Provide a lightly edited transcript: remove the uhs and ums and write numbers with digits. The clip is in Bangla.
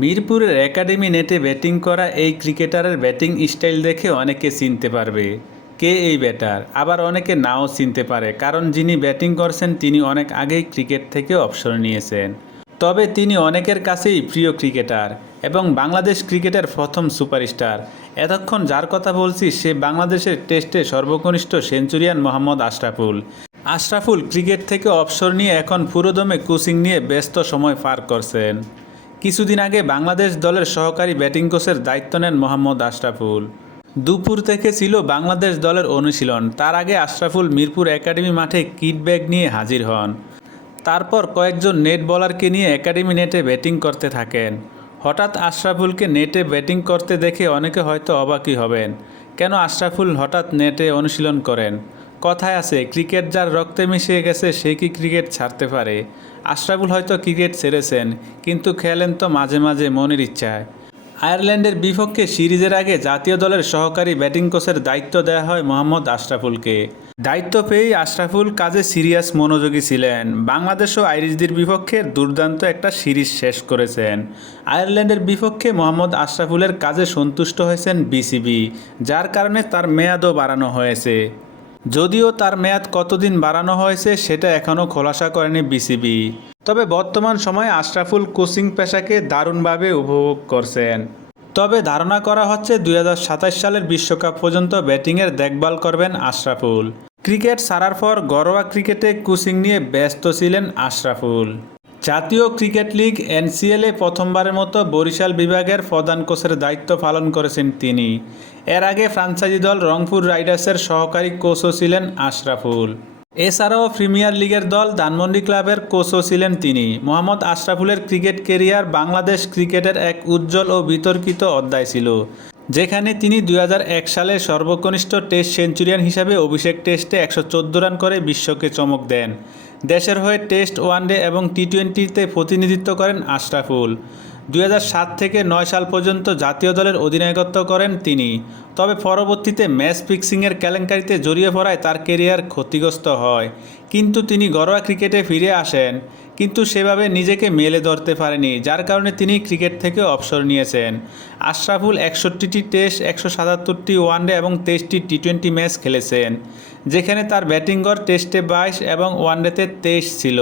মিরপুরের একাডেমি নেটে ব্যাটিং করা এই ক্রিকেটারের ব্যাটিং স্টাইল দেখে অনেকে চিনতে পারবে কে এই ব্যাটার, আবার অনেকে নাও চিনতে পারে, কারণ যিনি ব্যাটিং করছেন তিনি অনেক আগেই ক্রিকেট থেকে অবসর নিয়েছেন। তবে তিনি অনেকের কাছেই প্রিয় ক্রিকেটার এবং বাংলাদেশ ক্রিকেটের প্রথম সুপারস্টার। এতক্ষণ যার কথা বলছি সে বাংলাদেশের টেস্টে সর্বকনিষ্ঠ সেঞ্চুরিয়ান মোহাম্মদ আশরাফুল। আশরাফুল ক্রিকেট থেকে অবসর নিয়ে এখন পুরোদমে কোচিং নিয়ে ব্যস্ত সময় পার করছেন। কিছুদিন আগে বাংলাদেশ দলের সহকারী ব্যাটিং কোচের দায়িত্ব নেন মোহাম্মদ আশরাফুল। দুপুর থেকে ছিল বাংলাদেশ দলের অনুশীলন। তার আগে আশরাফুল মিরপুর একাডেমি মাঠে কিট ব্যাগ নিয়ে হাজির হন। তারপর কয়েকজন নেট বলারকে নিয়ে একাডেমি নেটে ব্যাটিং করতে থাকেন। হঠাৎ আশরাফুলকে নেটে ব্যাটিং করতে দেখে অনেকে হয়তো অবাকই হবেন, কেন আশরাফুল হঠাৎ নেটে অনুশীলন করেন। কথায় আছে, ক্রিকেট যার রক্তে মিশে গেছে সে কি ক্রিকেট ছাড়তে পারে। আশরাফুল হয়তো ক্রিকেট ছেড়েছেন, কিন্তু খেলেন তো মাঝে মাঝে মনের ইচ্ছায়। আয়ারল্যান্ডের বিপক্ষে সিরিজের আগে জাতীয় দলের সহকারী ব্যাটিং কোচের দায়িত্ব দেওয়া হয় মোহাম্মদ আশরাফুলকে। দায়িত্ব পেয়েই আশরাফুল কাজে সিরিয়াস মনোযোগী ছিলেন। বাংলাদেশ ও আইরিশদের বিপক্ষে দুর্দান্ত একটা সিরিজ শেষ করেছেন। আয়ারল্যান্ডের বিপক্ষে মোহাম্মদ আশরাফুলের কাজে সন্তুষ্ট হয়েছেন বিসিবি, যার কারণে তার মেয়াদও বাড়ানো হয়েছে। যদিও তার মেয়াদ কতদিন বাড়ানো হয়েছে সেটা এখনও খোলাসা করেনি বিসিবি। তবে বর্তমান সময়ে আশরাফুল কোচিং পেশাকে দারুণভাবে উপভোগ করছেন। তবে ধারণা করা হচ্ছে 2027 সালের বিশ্বকাপ পর্যন্ত ব্যাটিংয়ের দেখভাল করবেন আশরাফুল। ক্রিকেট ছাড়ার পর ঘরোয়া ক্রিকেটে কোচিং নিয়ে ব্যস্ত ছিলেন আশরাফুল। জাতীয় ক্রিকেট লিগ এনসিএলে প্রথমবারের মতো বরিশাল বিভাগের প্রধান কোচের দায়িত্ব পালন করেছেন তিনি। এর আগে ফ্রাঞ্চাইজি দল রংপুর রাইডার্সের সহকারী কোচও ছিলেন আশরাফুল। এছাড়াও প্রিমিয়ার লিগের দল ধানমন্ডি ক্লাবের কোচও ছিলেন তিনি। মোহাম্মদ আশরাফুলের ক্রিকেট কেরিয়ার বাংলাদেশ ক্রিকেটের এক উজ্জ্বল ও বিতর্কিত অধ্যায় ছিল, যেখানে তিনি 2001 সালে সর্বকনিষ্ঠ টেস্ট সেঞ্চুরিয়ান হিসাবে অভিষেক টেস্টে 114 রান করে বিশ্বকে চমক দেন। দেশের হয়ে টেস্ট, ওয়ানডে এবং টি-20তে প্রতিনিধিত্ব করেন আশরাফুল। 2007 থেকে 9 সাল পর্যন্ত জাতীয় দলের অধিনায়কত্ব করেন তিনি। তবে পরবর্তীতে ম্যাচ ফিক্সিংয়ের কেলেঙ্কারিতে জড়িয়ে পড়ায় তার কেরিয়ার ক্ষতিগ্রস্ত হয়। কিন্তু তিনি ঘরোয়া ক্রিকেটে ফিরে আসেন, কিন্তু সেভাবে নিজেকে মেলে ধরতে পারেনি, যার কারণে তিনি ক্রিকেট থেকে অবসর নিয়েছেন। আশরাফুল 61টি টেস্ট, 177টি ওয়ানডে এবং 23টি টি-20 ম্যাচ খেলেছেন, যেখানে তার ব্যাটিং গড় টেস্টে 22 এবং ওয়ানডেতে 23 ছিল।